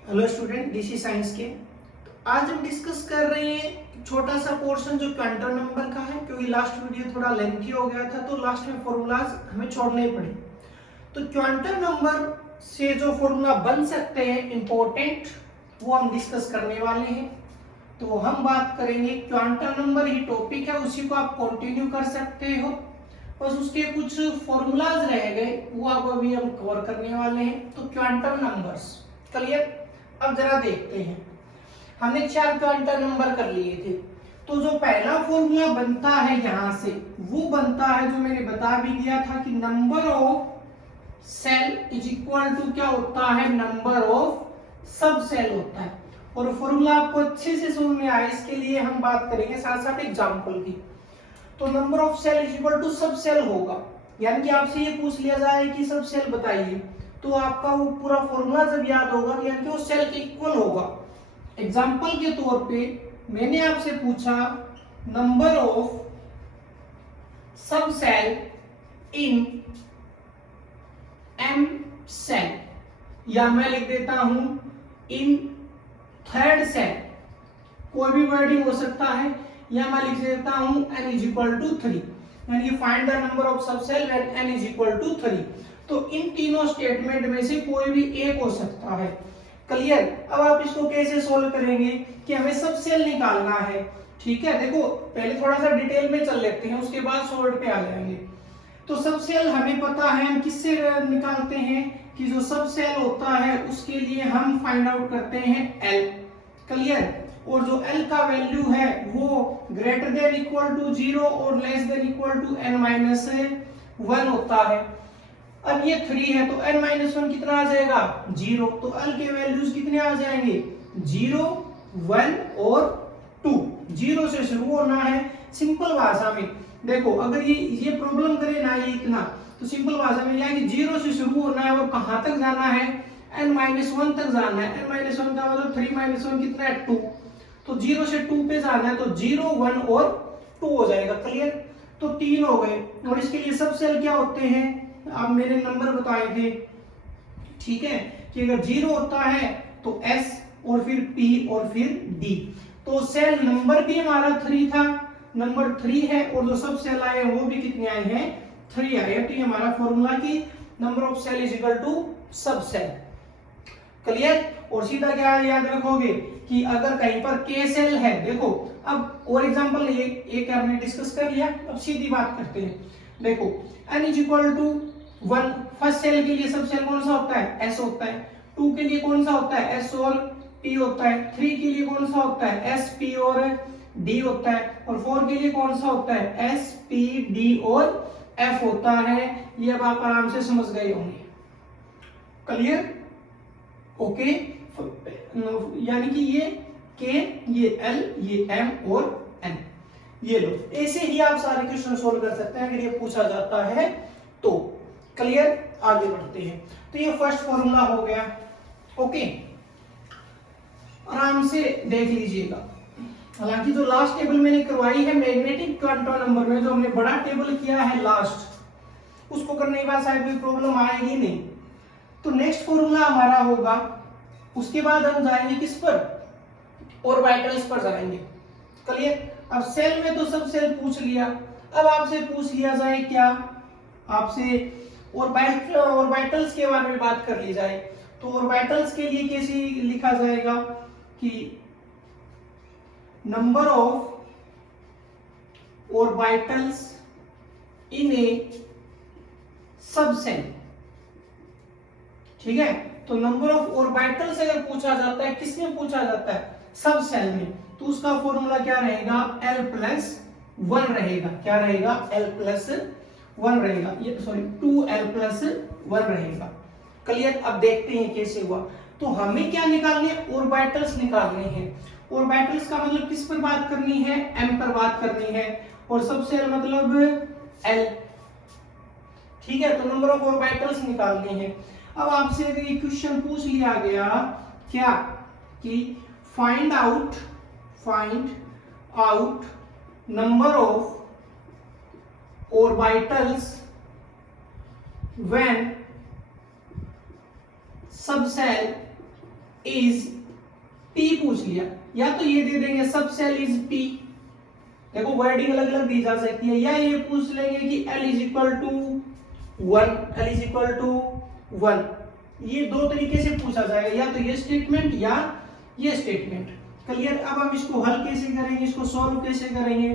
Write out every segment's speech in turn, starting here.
Hello student, this is science के। तो आज हम डिस्कस कर रहे हैं एक छोटा सा पोर्शन जो क्वांटम नंबर का है, क्योंकि लास्ट वीडियो थोड़ा लेंथी हो गया था तो लास्ट में फॉर्मूलाज हमें छोड़ने पड़े। तो क्वांटम नंबर से जो फॉर्मूला बन सकते हैं इंपॉर्टेंट, वो हम डिस्कस करने वाले हैं। तो हम बात करेंगे क्वांटम नंबर ही टॉपिक है, उसी को आप कंटिन्यू कर सकते हो। बस उसके कुछ फॉर्मूलाज रह गए, वो अब अभी हम कवर करने वाले हैं। तो क्वांटम नंबर्स क्लियर। अब जरा देखते हैं, हमने 4 क्वांटम नंबर कर लिए थे। तो जो पहला फॉर्मूला बनता है यहां से, वो बनता है जो मैंने बता भी दिया था कि number of shell is equal to क्या होता है, नंबर ऑफ सब सेल होता है। और फॉर्मूला आपको अच्छे से समझ में आए इसके लिए हम बात करेंगे साथ साथ एग्जांपल की। तो number of shell is equal to subshell होगा, यानी कि आपसे ये पूछ लिया जाए कि सब सेल बताइए, तो आपका वो पूरा फॉर्मूला जब याद होगा तो यानी कि वो सेल के इक्वल होगा। एग्जांपल के तौर पे मैंने आपसे पूछा नंबर ऑफ सब सेल इन एम सेल, या मैं लिख देता हूं इन थर्ड सेल, कोई भी वर्डिंग हो सकता है, या मैं लिख देता हूं n इज इक्वल टू 3, यानी कि find the number of subshell when n is equal to 3। तो इन तीनों स्टेटमेंट में से कोई भी एक हो सकता है। क्लियर। अब आप इसको कैसे सोल्व करेंगे कि हमें सब सेल निकालना है। ठीक है, देखो पहले थोड़ा सा डिटेल में चल लेते हैं, उसके बाद सॉल्व पे आ जाएंगे। तो सब सेल हमें पता है, हम किससे निकालते हैं कि जो सब सेल होता है उसके लिए हम फाइंड आउट करते हैं L। क्लियर। और जो L का वैल्यू है वो ग्रेटर देन इक्वल टू 0 और less than equal to n-1 होता है। अब ये 3 है तो n-1 कितना आ जाएगा, 0। तो L के वैल्यूज कितने आ जाएंगे, 0, 1 और 2। 0 से शुरू होना है। सिंपल भाषा में देखो, अगर ये प्रॉब्लम करे ना ये इतना, तो सिंपल भाषा में यह है कि 0 से शुरू होना है और कहां तक जाना है, n-1 तक जाना है। n-1 का मतलब 3-1 कितना है, 2। तो 0 से 2 पे जाना है, तो 0, 1 और 2 हो जाएगा। क्लियर। तो 3 हो गए। और इसके लिए सब सेल क्या होते हैं, अब मैंने नंबर बताए थे, ठीक है, कि अगर 0 होता है तो S और फिर P और फिर D। तो सेल नंबर भी हमारा 3 था, नंबर 3 है, और जो सब सेल आए वो भी कितने आए हैं, 3 आए। तो ये हमारा फॉर्मूला की number of shell is equal to subshell. Clear. और सीधा क्या याद रखोगे कि अगर कहीं पर K सेल है, देखो अब और एग्जांपल ये क्या हमने डिस्कस कर लिया, अब सीधी बात करते हैं। देखो n is equal to 1, first shell के लिए सब सेल कौन सा होता है, S होता है। 2 के लिए कौन सा होता है, S और P होता है। 3 के लिए कौन सा होता है, S, P और D होता है। और 4 के लिए कौन सा होता है, S, P, D और F होता है। ये अब आप आराम से समझ गए होंगे। क्लियर। ओके। यानी कि ये K, ये L, ये M और N, ये लो। ऐसे ही आप सारे क्वेश्चन सोल्व कर सकते हैं अगर ये पूछा जाता है तो। क्लियर। आगे बढ़ते हैं। तो ये फर्स्ट फॉर्मूला हो गया। ओके, आराम से देख लीजिएगा। हालांकि जो लास्ट टेबल मैंने करवाई है मैग्नेटिक क्वांटम नंबर में, जो हमने बड़ा टेबल किया है लास्ट, उसको करने के बाद शायद कोई प्रॉब्लम आएगी नहीं। तो नेक्स्ट फॉर्मूला हमारा होगा, उसके बाद हम जाएंगे किस पर, ऑर्बिटल्स पर जाएंगे। क्लियर। अब सेल में तो सब सेल पूछ लिया, अब आपसे पूछ लिया जाए क्या, आपसे ऑर्बिटल्स के बारे में बात कर ली जाए। तो ऑर्बिटल्स के लिए कैसे लिखा जाएगा कि नंबर ऑफ ऑर्बिटल्स इन ए सब सेल। ठीक है। तो नंबर ऑफ ऑर्बिटल्स अगर पूछा जाता है, किसमें पूछा जाता है, सब सेल में, तो उसका फॉर्मूला क्या रहेगा, L+1 रहेगा। क्या रहेगा, L+1 रहेगा, ये सॉरी 2L+1 रहेगा। क्लियर। अब देखते हैं कैसे हुआ। तो हमें क्या निकालने हैं, ऑर्बिटल्स निकालने हैं। ऑर्बिटल्स का मतलब किस पर बात करनी है, M पर बात करनी है, और सब सेल मतलब L। ठीक है। तो नंबर ऑफ ऑर्बिटल्स निकालने हैं। अब आपसे अगर ये क्वेश्चन पूछ लिया गया क्या कि find out number of orbitals when सब सेल इज p पूछ लिया, या तो ये दे देंगे सब सेल इज p, देखो वर्डिंग अलग अलग दी जा सकती है, या ये पूछ लेंगे कि l is equal to 1, l is equal to 1। ये दो तरीके से पूछा जाएगा, या तो ये स्टेटमेंट या ये स्टेटमेंट। क्लियर। अब हम इसको हल कैसे करेंगे, इसको सॉल्व कैसे करेंगे,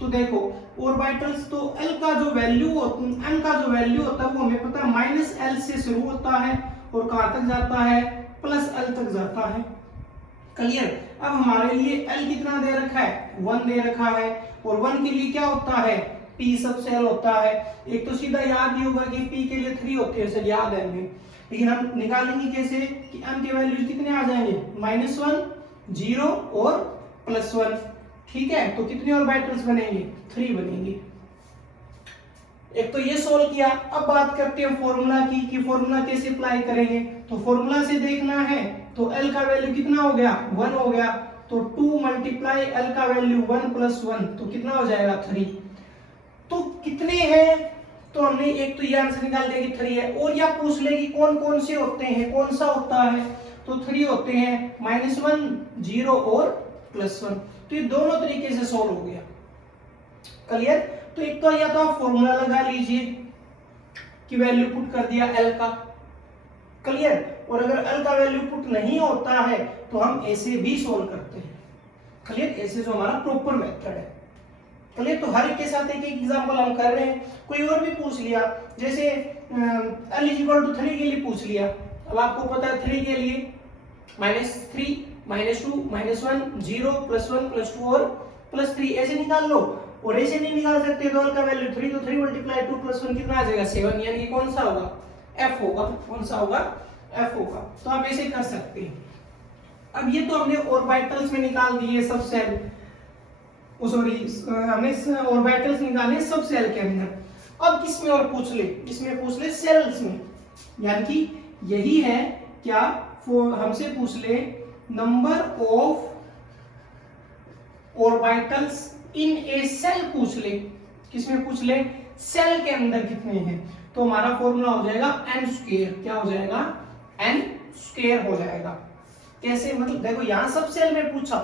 तो देखो ऑर्बिटल्स तो l का जो वैल्यू होता, n का जो वैल्यू होता है वो हमें पता है माइनस l से शुरू होता है और कहां तक जाता है, प्लस l तक जाता है। क्लियर। अब हमारे लिए l कितना दे रखा है, 1 दे रखा है, और 1 के लिए क्या होता है, p सब सेल होता है। एक तो सीधा याद ही होगा कि p के लिए 3 होते हैं, सर याद है हमें, लेकिन हम निकालेंगे कैसे कि m के वैल्यूज कितने आ जाएंगे, -1, 0 और +1। ठीक है, तो कितने ऑर्बिटल्स बनेंगे, 3 बनेंगे। एक तो ये सोल्व किया। अब बात करते हैं फॉर्मूला की कि फॉर्मूला कैसे अप्लाई करेंगे। तो फॉर्मूला से देखना है तो l का वैल्यू कितना हो गया, 1 हो गया, तो 2 मल्टीप्लाई l का वैल्यू 1 + 1 तो कितना हो जाएगा, 3। तो कितने हैं, तो हमने एक तो ये आंसर निकाल दिया कि 3 है, और या पूछ ले कि कौन कौन से होते हैं, कौन सा होता है, तो 3 होते हैं, -1, 0 और +1। तो ये दोनों तरीके से सॉल्व हो गया। क्लियर। तो एक तो या तो आप फॉर्मूला लगा लीजिए कि वैल्यू पुट कर दिया l का। क्लियर। और अगर l का वैल्यू पुट नहीं होता है तो हम ऐसे भी सॉल्व करते हैं। क्लियर। ऐसे जो हमारा प्रॉपर मेथड है। क्लियर। तो हर एक के साथ एक एक एग्जांपल हम कर रहे हैं। कोई और भी पूछ लिया, जैसे l = 3 के लिए पूछ लिया। अब आपको पता है 3 के लिए -3, -2, -1, 0, +1, +2 और +3 ऐसे निकाल लो। और ऐसे नहीं निकाल सकते तो l का वैल्यू 3, तो 3 × 2 + 1 कितना आ जाएगा, 7, यानी कौन सा होगा, f होगा। कौन सा होगा, f होगा। तो आप ऐसे कर सकते हैं। अब ये तो हमने ऑर्बिटल्स में निकाल दिए सब सेल, सॉरी हमने ऑर्बिटल्स निकाले सब सेल के अंदर। अब किसमें और पूछ ले, इसमें पूछ ले सेल्स में, यानी कि यही है क्या, हमसे पूछ ले number of orbitals in a shell पूछ ले। किसमें पूछ ले, सेल के अंदर कितने हैं। तो हमारा फॉर्मूला हो जाएगा n²। क्या हो जाएगा, n² हो जाएगा। कैसे, मतलब देखो यहां सब सेल में पूछा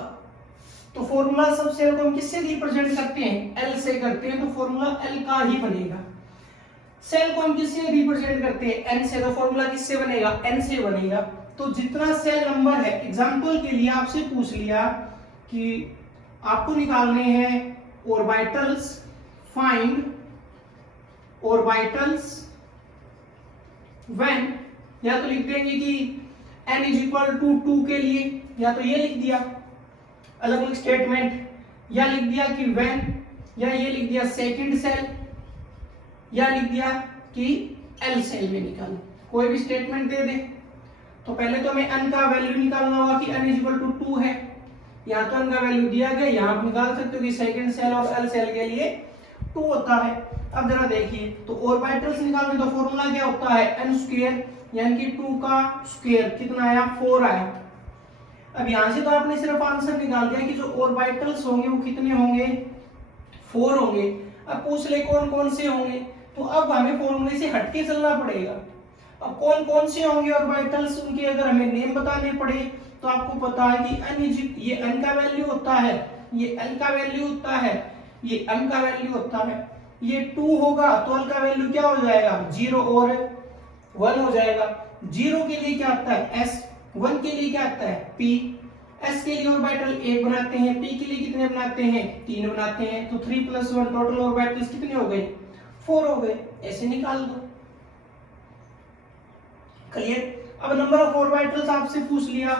तो फॉर्मूला सब सेल को हम किससे रिप्रेजेंट करते हैं, l से करते हैं, तो फॉर्मूला l का ही बनेगा। सेल को हम किससे रिप्रेजेंट करते हैं, n से, तो फॉर्मूला किससे बनेगा, n से बनेगा। तो जितना सेल नंबर है, एग्जांपल के लिए आपसे पूछ लिया कि आपको निकालने हैं ऑर्बिटल्स, फाइंड ऑर्बिटल्स व्हेन, या तो लिख देंगे कि n = 2 के लिए, या तो ये लिख दिया अलग अलग स्टेटमेंट, या लिख दिया कि व्हेन, या ये लिख दिया सेकंड सेल, या लिख दिया कि l सेल में निकालो। कोई भी स्टेटमेंट दे दे। तो पहले तो हमें n का वैल्यू निकालना होगा कि n = 2 है, या तो n का वैल्यू दिया गया, यहां आप निकाल सकते हो कि सेकंड सेल और l सेल के लिए 2 होता है। अब जरा देखिए, तो ऑर्बिटल्स निकालने तो फॉर्मूला क्या होता है, n², यानी कि 2 का स्क्वायर कितना आया, 4 आया। अब यहां से तो आपने सिर्फ आंसर निकाल दिया कि जो ऑर्बिटल्स होंगे वो कितने होंगे, 4 होंगे। अब पूछ ले कौन कौन से होंगे, तो अब हमें फॉर्मूले से हटके चलना पड़ेगा। अब कौन कौन से होंगे ऑर्बिटल्स, उनके अगर हमें नेम बताने पड़े तो आपको पता है कि ये n का वैल्यू होता है, ये l का वैल्यू होता है, ये m का वैल्यू होता है, ये 2 होगा तो l का वैल्यू क्या हो जाएगा, 0 और 1 हो जाएगा। 0 के लिए क्या आता है s, 1 के लिए क्या आता है p, s के लिए ऑर्बिटल 1 बनाते हैं, p के लिए कितने बनाते हैं, 3 बनाते हैं। तो 3 + 1 टोटल ऑर्बिटल्स कितने हो गए, 4 हो गए। ऐसे निकाल दो। क्लियर। अब नंबर ऑफ ऑर्बिटल्स आपसे पूछ लिया,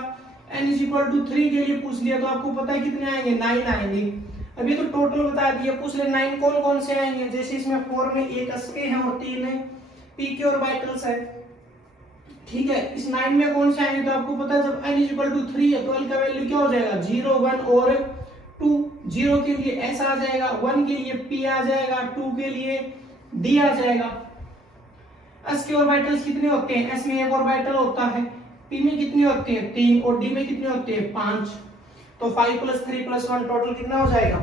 n = 3 के लिए पूछ लिया, तो आपको पता है कितने आएंगे, 9 आएंगे। अभी तो टोटल बता दिया, पूछ ले 9 कौन कौन से आएंगे, जैसे इसमें 4 में 1 s के हैं और 3 है p के ऑर्बिटल्स है। ठीक है, इस 9 में कौन से आएंगे, तो आपको पता है जब n = 3 है तो l का वैल्यू क्या हो जाएगा, 0, 1 और 2। 0 के लिए s आ जाएगा, 1 के लिए p आ जाएगा, 2 के लिए d आ जाएगा। s के ऑर्बिटल्स कितने होते हैं, s में एक ऑर्बिटल होता है, p में कितने होते हैं, 3, और d में कितने होते हैं, 5। तो 5 + 3 + 1 टोटल कितना हो जाएगा,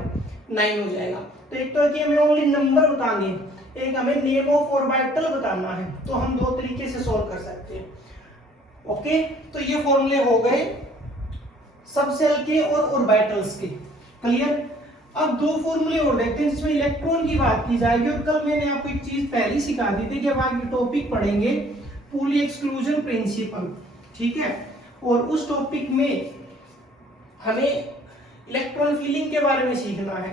9 हो जाएगा। तो एक तो है कि हमें ओनली नंबर बताने हैं, एक हमें नेम ऑफ ऑर्बिटल बताना है। तो हम दो तरीके से सॉल्व कर सकते हैं। ओके, तो ये फॉर्मूले हो गए सब सेल के और ऑर्बिटल्स के। क्लियर। अब दो फॉर्मूले और देखते हैं जिसमें इलेक्ट्रॉन की बात की जाएगी। और कल मैंने आपको एक चीज पहले सिखा दी थी कि अब आगे टॉपिक पढ़ेंगे पूरी एक्सक्लूजन प्रिंसिपल, ठीक है। और उस टॉपिक में हमें इलेक्ट्रॉन फीलिंग के बारे में सीखना है।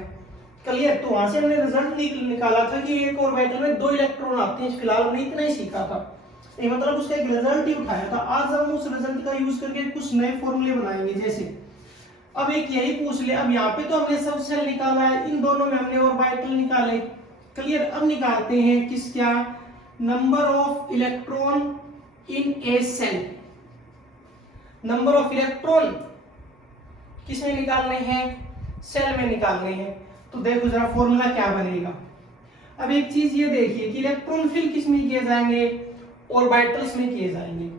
क्लियर। तो वहां से हमने रिजल्ट निकाला था कि एक ऑर्बिटल में 2 इलेक्ट्रॉन आते हैं। फिलहाल हमने इतना ही सीखा था, ये मतलब उसका एक रिजल्ट ही उठाया था। आज हम उस रिजल्ट का यूज करके कुछ नए फॉर्मूले बनाएंगे। जैसे अब एक यही पूछ ले, अब यहाँ पे तो हमने सब सेल निकाला है, इन दोनों में हमने ऑर्बिटल निकाले। क्लियर। अब निकालते हैं किस क्या, number of electron in a shell. Number of electron किसमें निकालने हैं, सेल में निकालने हैं। तो देखो जरा फॉर्मूला क्या बनेगा। अब एक चीज ये देखिए कि इलेक्ट्रॉन फिल किस में किए जाएंगे, ऑर्बिटल्स में किए जाएंगे,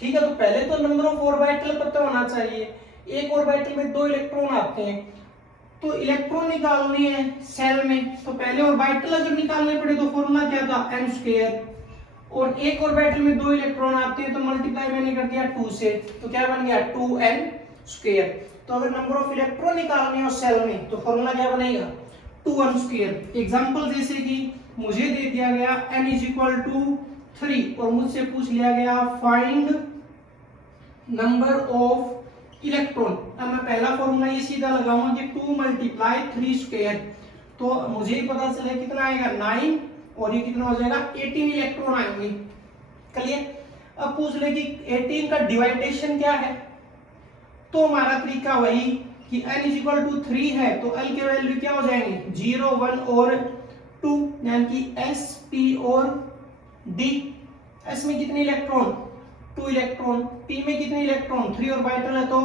ठीक है। तो पहले तो नंबर ऑफ ऑर्बिटल पता होना चाहिए। एक ऑर्बिटल में 2 इलेक्ट्रॉन आते हैं, तो इलेक्ट्रॉन निकालने हैं सेल में, तो पहले ऑर्बिटल अगर निकालने पड़े तो फॉर्मूला क्या था, n स्क्वायर। और एक ऑर्बिटल में 2 इलेक्ट्रॉन आते हैं तो मल्टीप्लाई मैंने कर दिया 2 से, तो क्या बन गया 2n स्क्वायर। तो अगर नंबर ऑफ इलेक्ट्रॉन निकालने हो सेल में तो फॉर्मूला क्या बनेगा, 2n स्क्वायर। एग्जांपल जैसे कि मुझे दे दिया गया n = 3 और मुझसे पूछ लिया गया फाइंड नंबर ऑफ इलेक्ट्रॉन। अब मैं पहला फॉर्मूला ये सीधा लगाऊंगा कि 2 × 3 स्क्वायर, तो मुझे ही पता चले कितना आएगा 9 और ये कितना हो जाएगा 18 इलेक्ट्रॉन आएंगे। क्लियर। अब पूछ ले कि 18 का डिवाइडेशन क्या है, तो हमारा तरीका वही कि n = 3 है तो l के वैल्यू क्या हो जाएंगे 0, 1 और 2, यानी कि s, p और d। s में कितने इलेक्ट्रॉन 2 इलेक्ट्रॉन, p में कितने इलेक्ट्रॉन 3 ऑर्बिटल है तो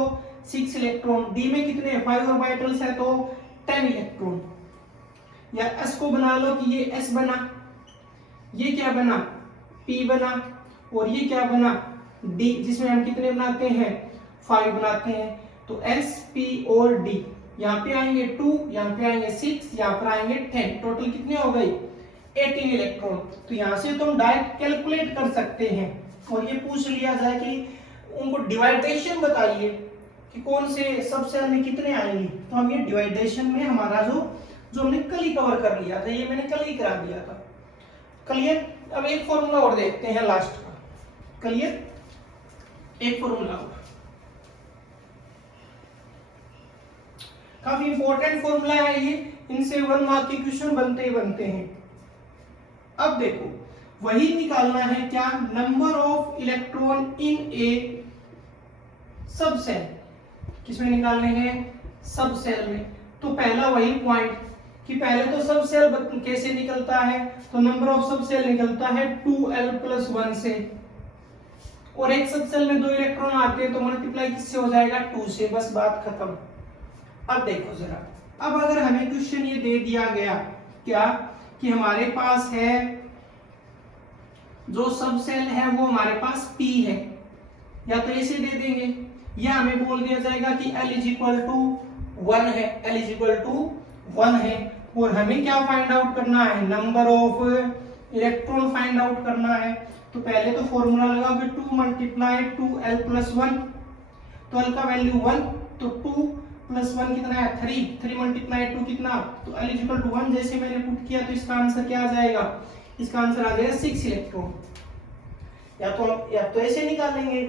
6 इलेक्ट्रॉन, d में कितने 5 ऑर्बिटल्स है तो 10 इलेक्ट्रॉन। या s को बना लो कि ये s बना, ये क्या बना p बना, और ये क्या बना d, जिसमें हम कितने बनाते हैं 5 बनाते हैं। तो s, p और d, यहाँ पे आएंगे 2, यहाँ पे आएंगे 6, यहाँ पर आएंगे 10, टोटल कितने हो गए 18 इलेक्ट्रॉन। तो यहाँ से तो हम डायरेक्ट कैलकुलेट कर सकते हैं। और ये पूछ लिया जाए कि उनको डिवाइडेशन बताइए कि कौन से सब सेल में कितने आएंगे, तो हम ये डिवाइडेशन में हमारा जो हमने कल ही कवर कर लिया था, ये मैंने कल ही करा दिया था। क्लियर। अब एक फॉर्मूला और देखते हैं लास्ट का। क्लियर। एक फॉर्मूला और, काफी इंपॉर्टेंट फॉर्मूला है ये, इनसे 1 मार्क के क्वेश्चन बनते ही बनते हैं। अब देखो वही निकालना है क्या, नंबर ऑफ इलेक्ट्रॉन इन ए सब सेल। किसमें निकालने हैं, सब सेल में। तो पहला वही पॉइंट कि पहले तो सब सेल कैसे निकलता है, तो नंबर ऑफ सब सेल निकलता है 2l+1 से, और एक सब सेल में 2 इलेक्ट्रॉन आते हैं तो मल्टीप्लाई किससे हो जाएगा 2 से, बस बात खत्म। अब देखो जरा, अब अगर हमें क्वेश्चन ये दे दिया गया क्या कि हमारे पास है जो सब सेल है वो हमारे पास p है, या तो ऐसे दे देंगे या हमें बोल दिया जाएगा कि l = 1 है, l = 1 है। और हमें क्या फाइंड आउट करना है, number of electron find out करना है। तो पहले तो फॉर्मूला लगाओगे 2 × 2l+1, तो l का वैल्यू 1, तो 2+1 कितना है 3, 3 × 2 कितना, तो l = 1 जैसे मैंने पुट किया तो इसका आंसर क्या आ जाएगा, इसका आंसर आ जाएगा 6 इलेक्ट्रॉन। या तो ऐसे निकालेंगे,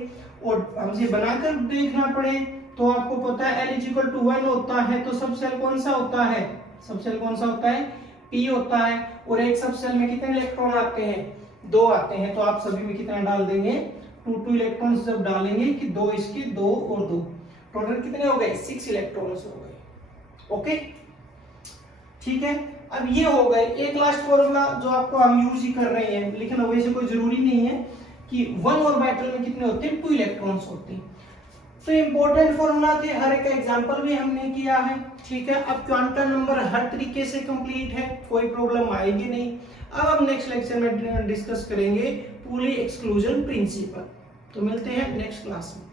और हमसे बनाकर देखना पड़े तो आपको पता है l = 1 होता है तो सब सेल कौन सा होता है, सब सेल कौन सा होता है p होता है। और एक सब सेल में कितने इलेक्ट्रॉन आते हैं 2 आते हैं, तो आप सभी में कितना डाल देंगे 2 इलेक्ट्रॉन जब डालेंगे कि 2 इसके 2 और 2, टोटल कितने हो गए 6 इलेक्ट्रॉन्स हो गए। ओके ठीक है। अब ये हो गए एक लास्ट फॉर्मूला जो आपको हम यूज ही कर रहे हैं, लेकिन वैसे कोई जरूरी नहीं है कि 1 ऑर्बिटल में कितने होते हैं 2 इलेक्ट्रॉन्स होते हैं। तो इंपॉर्टेंट फॉर्मूला थे, हर एक का एग्जांपल भी हमने किया है। ठीक है। अब क्वांटम नंबर हर तरीके से कंप्लीट है, कोई प्रॉब्लम आएगी नहीं। अब हम नेक्स्ट लेक्चर में डिस्कस करेंगे पूरी एक्सक्लूजन प्रिंसिपल। तो मिलते हैं नेक्स्ट क्लास में।